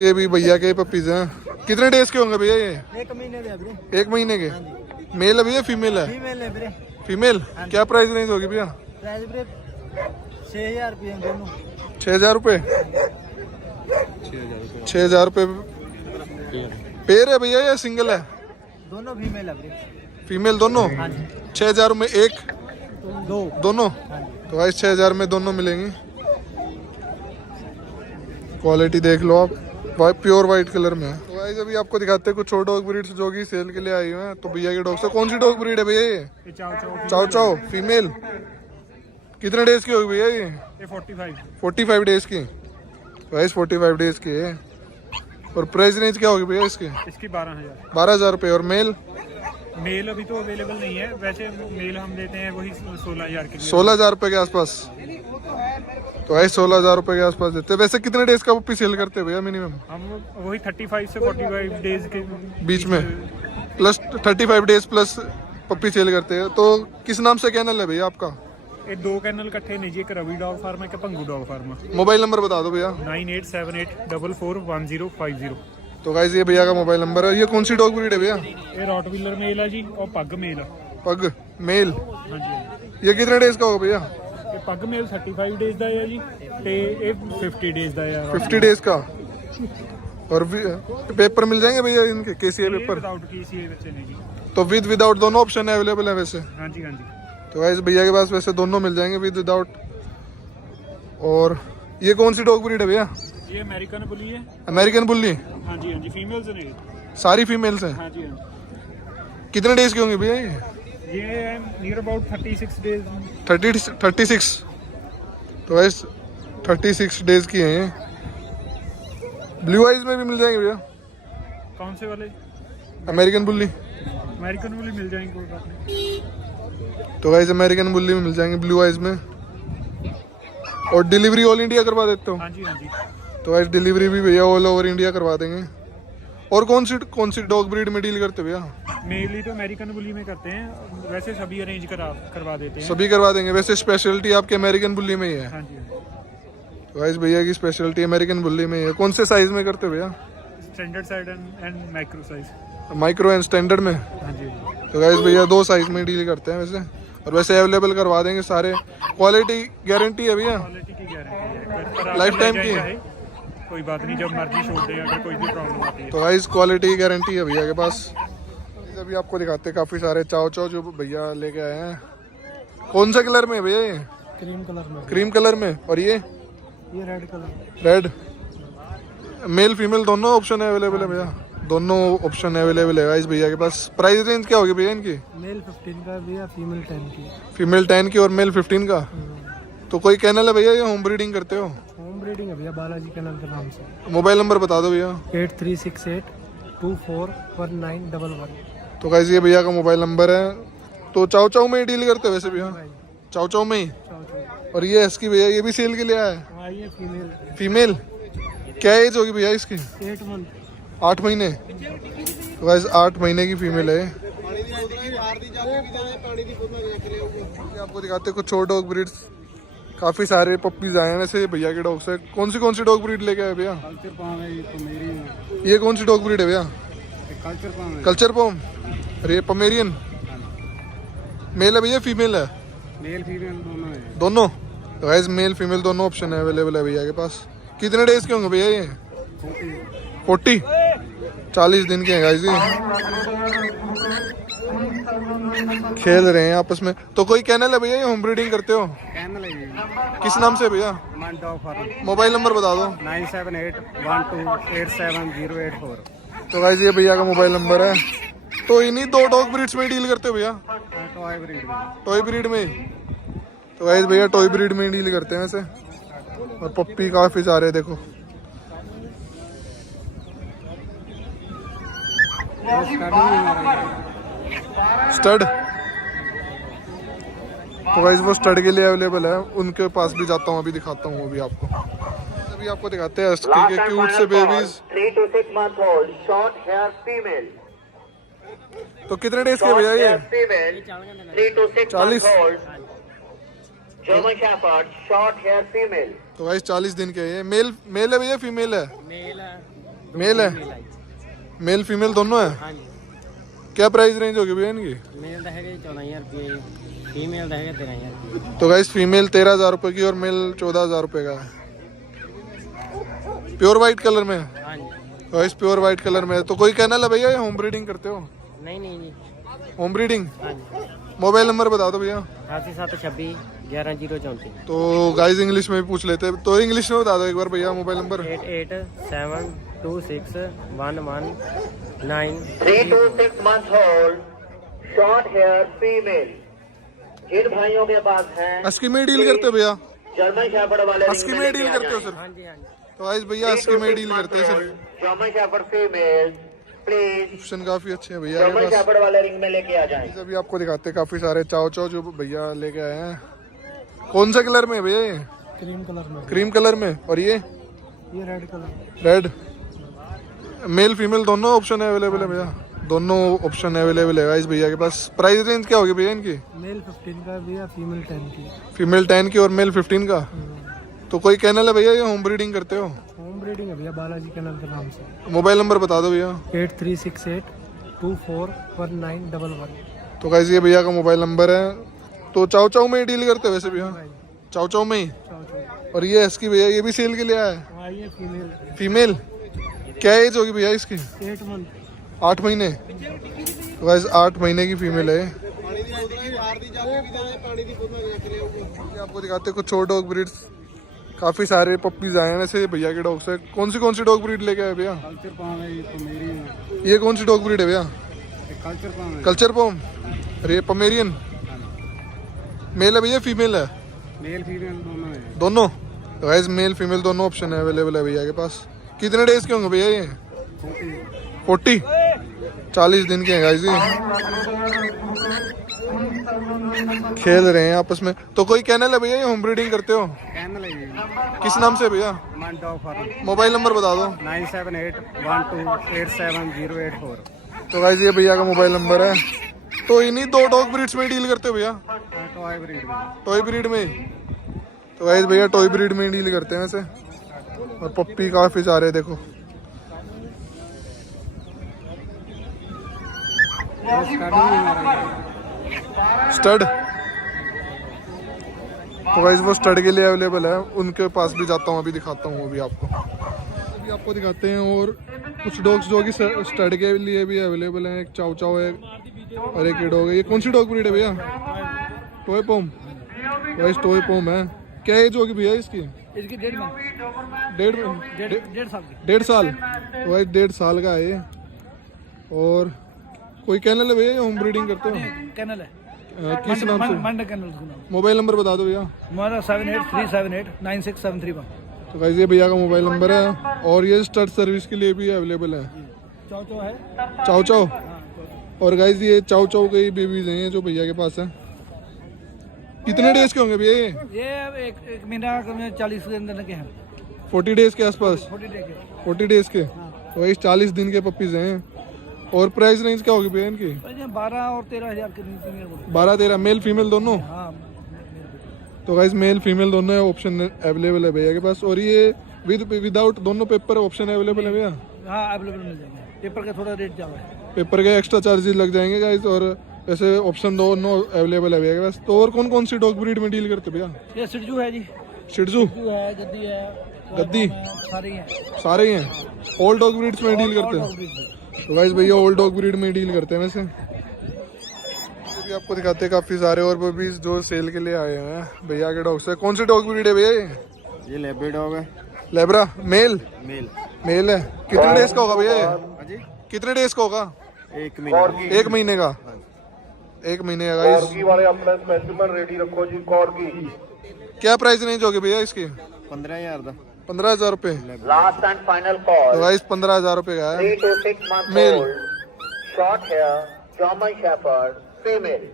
ये भी भैया के पपीज हैं। कितने डेज के होंगे भैया ये? 1 महीने के वीरे। 1 महीने के। मेल है भैया फीमेल है? फीमेल है वीरे। फीमेल। क्या प्राइस रेंज होगी भैया? प्राइस वीरे 6000 रुपये दोनों। 6000 रुपये? 6000 रुपये पेयर है भैया या सिंगल है? दोनों फीमेल है वीरे। फीमेल दोनों? 6000 में एक दोनों? तो भाई 6000 में दोनों मिलेंगी। क्वालिटी देख लो आप, प्योर वाइट कलर में है। तो भाई अभी आपको दिखाते हैं कुछ और डॉग ब्रीड्स जो कि सेल के लिए आई हुए हैं। तो भैया के डॉग से कौन सी डॉग ब्रीड है भैया ये? चाओ चाओ फीमेल। कितने डेज की होगी भैया ये? 45 डेज की। भाई 45 डेज की है। और प्राइस रेंज क्या होगी भैया इसकी? 12,000 रुपये। और मेल? मेल अभी तो अवेलेबल नहीं है, वैसे मेल हम देते हैं वही 16,000 के। 16,000 रुपये के आसपास। तो भाई 16,000 रुपये के आसपास देते हैं। वैसे कितने डेज का पप्पी सेल करते हैं भैया मिनिमम? हम वही 35 से 45 डेज के बीच में, प्लस 35 डेज प्लस पप्पी सेल करते हैं। तो किस नाम से कैनल है भैया आपका? ये 2 कैनल इकट्ठे नहीं जी, एक रवि डॉग फार्म है, एक भंगू डॉग फार्म है। मोबाइल नंबर बता दो भैया। 9878441050। तो गाइस ये भैया का मोबाइल नंबर है। ये कौन सी डॉग ब्रीड है भैया? ये रॉटविलर मेल है जी और पग मेल है। पग मेल। हाँ जी। ये कितने डेज का होगा भैया? ये पग मेल 35 डेज ਦਾ ਹੈ ਜੀ ਤੇ ਇਹ 50 डेज ਦਾ ਹੈ। 50 डेज का। और पेपर मिल जाएंगे भैया इनके? KCA paper? विदाउट केसीए बच्चे नहीं जी। तो विद विदाउट दोनों ऑप्शन अवेलेबल है वैसे? हाँ जी हाँ जी। तो गाइस भैया के पास वैसे दोनों मिल जाएंगे, विद विदाउट। और ये कौन सी डॉग ब्रीड है भैया? ये अमेरिकन बुली है। अमेरिकन बुल्ली? हाँ जी हाँ जी, फीमेल्स हैं। सारी फीमेल्स हैं? हाँ जी हाँ जी। कितने डेज की होंगी भैया ये? ये नियर अबाउट 36 डेज। 36। तो गाइस 36 डेज की हैं ये। ब्लू आइज में भी मिल जाएंगे भैया? कौन से वाले? अमेरिकन बुल्ली? अमेरिकन बुली मिल जाएंगे, कोई बात नहीं। तो गाइस अमेरिकन बुल्ली में मिल जाएंगे ब्लू आइज में। और डिलीवरी ऑल इंडिया करवा देते हो? हाँ जी हाँ जी। तो गाइस डिलीवरी भी भैया ऑल ओवर इंडिया करवा देंगे। और कौन सी डॉग ब्रीड में डील करते हो भैया? मेनली तो अमेरिकन बुली में करते हैं, वैसे सभी अरेंज करवा देते हैं। सभी करवा देंगे। वैसे स्पेशलिटी आपके अमेरिकन बुल्ली में ही है? हाँ जी हाँ जी। तो गाइस भैया की स्पेशलिटी अमेरिकन बुल्ली में ही है। कौन से साइज में करते हो भैया? Standard size and micro size. Micro and standard में? हाँ जी। तो गाइस भैया 2 साइज में डील करते हैं वैसे। और वैसे अवेलेबल करवा देंगे सारे। क्वालिटी गारंटी है भैया? क्वालिटी की गारंटी है, लाइफ टाइम की? कोई बात नहीं, जब मर्जी छोड़ दें अगर कोई भी प्रॉब्लम आती है। तो गाइस क्वालिटी गारंटी है भैया के पास। अभी आपको दिखाते हैं काफी सारे चाओ चाओ जो भैया लेके आए हैं। कौन सा कलर में है भैया ये? क्रीम कलर में। क्रीम कलर में। और ये red colour. Red. Male female दोनों ऑप्शन अवेलेबल है भैया? दोनों ऑप्शन अवेलेबल है गाइस भैया के पास। प्राइस रेंज क्या होगी भैया इनकी? मेल 15 का भैया, फीमेल 10 की। फीमेल 10 की और मेल 15 का। तो कोई कैनल है भैया या होम ब्रीडिंग करते हो? होम ब्रीडिंग है भैया, बालाजी कैनल के नाम से। मोबाइल नंबर बता दो भैया। 8368241911। तो गाइस ये भैया का मोबाइल नंबर है। तो चाओ चाओ में ही डील करते हो वैसे भैया? चाओ चाओ में ही। और ये इसकी भैया ये भी सेल के लिए आया है? हाँ, ये फीमेल। फीमेल। क्या एज होगी भैया इसकी? 8 मंथ। 8 महीने। तो गाइस 8 महीने की फीमेल है। आपको दिखाते कुछ और डॉग ब्रीड्स। काफी सारे पप्पीज आए हैं वैसे भैया के डॉग से। कौन सी डॉग ब्रीड लेके आए भैया? कल्चर पाम है, ये कौन सी डॉग ब्रीड है भैया? कल्चर पाम है। कल्चर पॉम। अरे ये पमेरियन मेल है भैया फीमेल है? मेल फीमेल दोनों है। दोनों? तो गाइस मेल फीमेल दोनों ऑप्शन अवेलेबल है भैया के पास। कितने डेज के होंगे भैया ये? 40 40 दिन के हैं गाइस ये। खेल रहे हैं आपस में। तो कोई कैनल है भैया ये होम ब्रीडिंग करते हो? कैनल है ये। किस नाम से भैया? मन डॉग फार्म। मोबाइल नंबर बता दो। 9781287084। तो गाइस ये भैया का मोबाइल नंबर है। तो इन्हीं 2 डॉग ब्रीड्स में डील करते हो भैया? Toy breed. टॉय ब्रीड में। तो गाइस भैया टॉय ब्रीड में डील करते हैं वैसे। और पप्पी काफी सारे देखो। स्टड। तो गाइस वो स्टड के लिए अवेलेबल है। उनके पास भी जाता हूँ, अभी दिखाता हूँ अभी आपको। अभी आपको दिखाते हैं हस्की के क्यूट से babies. 3 to 6 month old, short hair female. तो कितने डेज के भैया ये? Female, 3 to 6 40? month old, German Shepherd, short hair female. तो गाइस 40 दिन के ये। मेल है भैया फीमेल है? मेल है। मेल है, मेल फीमेल दोनों है। हाँ जी क्या प्राइस रेंज होगी भैया इनकी? मेल रहेगा 14,000 रुपये, फीमेल रहेगा 13,000 रुपये। तो गाइस फीमेल 13,000 रुपये की और मेल 14,000 रुपये का है। प्योर वाइट कलर में है। हाँ जी। गाइस प्योर वाइट कलर में है। तो कोई कहना है भैया ये होम ब्रीडिंग करते हो? नहीं नहीं जी। Home breeding. हाँ जी। मोबाइल नंबर बता दो भैया। 8726 11 तो गाइस इंग्लिश में भी पूछ लेते हैं, तो इंग्लिश में बता दो एक बार भैया mobile number. 88726119। 3 to 6 month old, short hair female. जिन भाइयों के पास है अस्की में डील करते हो भैया? जर्मन शेफर्ड वाले अस्की में डील करते हो सर? हाँ जी हाँ जी। तो गाइस भैया अस्की में डील करते हैं sir. German shepherd female, please option काफी अच्छे हैं भैया जर्मन के पास। शेफर्ड वाले रिंग में लेके आ जाएं। अभी आपको दिखाते हैं काफी सारे चाव चाव जो भैया लेके आए हैं। कौन सा कलर में है भैया ये? क्रीम कलर में। क्रीम कलर में। और ये red colour. Red. Male female दोनों ऑप्शन अवेलेबल है भैया? दोनों ऑप्शन अवेलेबल है गाइस भैया के पास। प्राइस रेंज क्या होगी भैया इनकी? मेल 15 का भैया, फीमेल 10 की। फीमेल 10 की और मेल 15 का। तो कोई कहना है भैया ये होम ब्रीडिंग करते हो? होम ब्रीडिंग है भैया, बालाजी कैनल के नाम से। मोबाइल नंबर बता दो भैया। 8368241911। तो गाइस ये भैया का मोबाइल नंबर है। तो चाव चाव में ही डील करते हो वैसे भैया? चाव चाव में ही। और ये इसकी भैया ये भी सेल के लिए आया है? हाँ ये फीमेल। फीमेल। क्या एज होगी भैया इसकी? 8 मंथ। 8 महीने। तो गाइस 8 महीने की फीमेल है। आपको दिखाते हैं कुछ और डॉग ब्रीड्स। काफी सारे पप्पीज आए हैं वैसे भैया के डॉग से। कौन सी डॉग ब्रीड लेके आए भैया? कल्चर पाम है, पमेरियन। ये कौन सी डॉग ब्रीड है भैया? कल्चर पाम है। कल्चर पॉम। अरे पमेरियन। मेल है भैया फीमेल है? मेल फीमेल दोनों है। दोनों। तो गाइस मेल फीमेल दोनों ऑप्शन है अवेलेबल है भैया के पास। कितने डेज के होंगे भैया ये? 40 40 दिन के हैं गाइस ये। खेल रहे हैं आपस में। तो कोई कैनल है भैया ये होम ब्रीडिंग करते हो? कैनल है ये। किस नाम से भैया? मंड ऑफर। मोबाइल नंबर बता दो। 9781287084। तो गाइस ये भैया का मोबाइल नंबर है। तो इन्हीं 2 डॉग ब्रीड्स में डील करते हो भैया? टॉय ब्रीड में। टॉय ब्रीड में। तो गाइस भैया टॉय ब्रीड में डील करते हैं वैसे। और पप्पी काफी सारे देखो। स्टड। तो गाइस वो स्टड के लिए अवेलेबल है, उनके पास भी जाता हूँ, अभी दिखाता हूँ अभी आपको। अभी आपको दिखाते हैं और कुछ डॉग्स जो कि स्टड के लिए भी अवेलेबल हैं। एक चाव चाव है और एक ये डॉग है। ये कौन सी डॉग ब्रीड है भैया? टॉय पॉम। गाइस टॉय पॉम है। क्या एज होगी भैया इसकी? इसकी 1.5 साल की। 1.5 साल। तो भाई 1.5 साल का है ये। और कोई कैनल है भैया होम ब्रीडिंग करते हो? कैनल है। किस नाम से? मंड कैनल। मोबाइल नंबर बता दो भैया। हमारा 7837896731। तो गाइस ये भैया का मोबाइल नंबर है। और ये स्टड सर्विस के लिए भी अवेलेबल है। चाव चाव है। चाव चाव। और गाइस ये चाव चाव के बेबीज हैं जो भैया के पास है। कितने डेज के होंगे भैया ये? ये एक महीना 40 दिन के हैं। 40 डेज के आसपास। 40 डेज के। तो गाइस 40 दिन के पपीज हैं। और प्राइस रेंज क्या होगी भैया इनकी? 12 और 13,000 के बीच में। 12-13 मेल फीमेल दोनों। हाँ। तो गाइस मेल फीमेल दोनों ऑप्शन अवेलेबल है भैया के पास। और ये विदाउट दोनों पेपर ऑप्शन अवेलेबल है भैया? हाँ अवेलेबल मिल जाएंगे। पेपर का थोड़ा रेट ज़्यादा है। पेपर के एक्स्ट्रा चार्जेस लग जाएंगे गाइस। और ऐसे ऑप्शन दोनों अवेलेबल है भैया के पास। तो और कौन कौन सी डॉग ब्रीड में डील करते भैया? ये सिडजू है जी। शिट्जू है, गद्दी है, गद्दी सारे हैं। सारे ही हैं। ओल्ड डॉग ब्रीड्स में डील करते हैं। तो गाइस भैया ओल्ड डॉग ब्रीड में डील करते हैं वैसे। भी आपको दिखाते हैं काफी सारे और भी जो सेल के लिए आए हैं भैया के डॉग से। कौन सी डॉग ब्रीड है भैया ये? ये लेब्रा डॉग है। Labrador male. मेल है। कितने डेज का होगा भैया ये? जी कितने डेज का होगा? 1 महीने। 1 महीने का। 1 महीने का गाइस। वाले अपना स्पेसिमेन रेडी रखो जी। कॉर्गी क्या प्राइस रेंज होगी भैया इसकी? 15,000 का। 15,000 रुपए। लास्ट एंड फाइनल तो कॉल। गाइस 15,000 रुपए का है। 3 to 6 month Male. old, short hair, German Shepherd, female.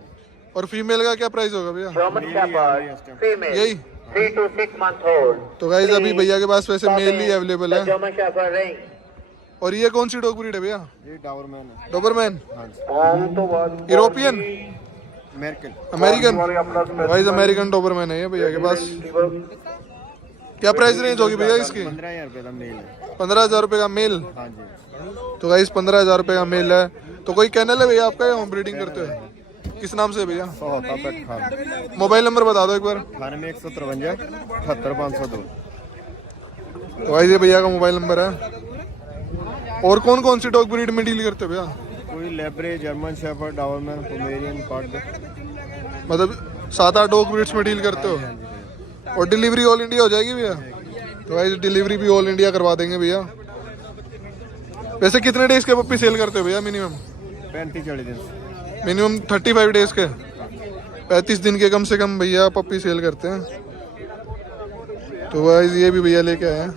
और फीमेल का क्या प्राइस होगा भैया? German Shepherd, female. यही। 3 to 6 month old. तो गाइस अभी भैया के पास वैसे मेल ही अवेलेबल The है। German Shepherd ring. और ये कौन सी डॉग ब्रीड है भैया? ये डावरमैन है। डोबरमैन। फॉर्म तो बाद यूरोपियन। अमेरिकन। अमेरिकन। वाले अपना गाइस अमेरिकन डोबरमैन है ये भैया के पास। क्या प्राइस रेंज होगी भैया इसकी? 15,000 रुपये का मेल है। 15,000 रुपये का मेल। हाँ जी। तो गाइस 15,000 रुपये का मेल है। तो कोई कैनल है भैया आपका या होम ब्रीडिंग करते हो? किस नाम से है भैया? सोहता पेट खान। मोबाइल नंबर बता दो एक बार। 98 753 तो गाइस ये भैया का मोबाइल नंबर है। और कौन कौन सी डॉग ब्रीड में डील करते हो भैया? कोई लेब्रे, जर्मन शेफर्ड, डाबरमैन, पोमेरियन, पग। मतलब 7-8 डॉग ब्रीड्स में डील करते हो? और डिलीवरी ऑल इंडिया हो जाएगी भैया? तो गाइस डिलीवरी भी ऑल इंडिया करवा देंगे भैया। वैसे कितने डेज के पप्पी सेल करते हो भैया मिनिमम? 35-40 दिन। मिनिमम 35 डेज के, 35 दिन के कम से कम भैया पप्पी सेल करते हैं। तो गाइस ये भी भैया लेके आए हैं।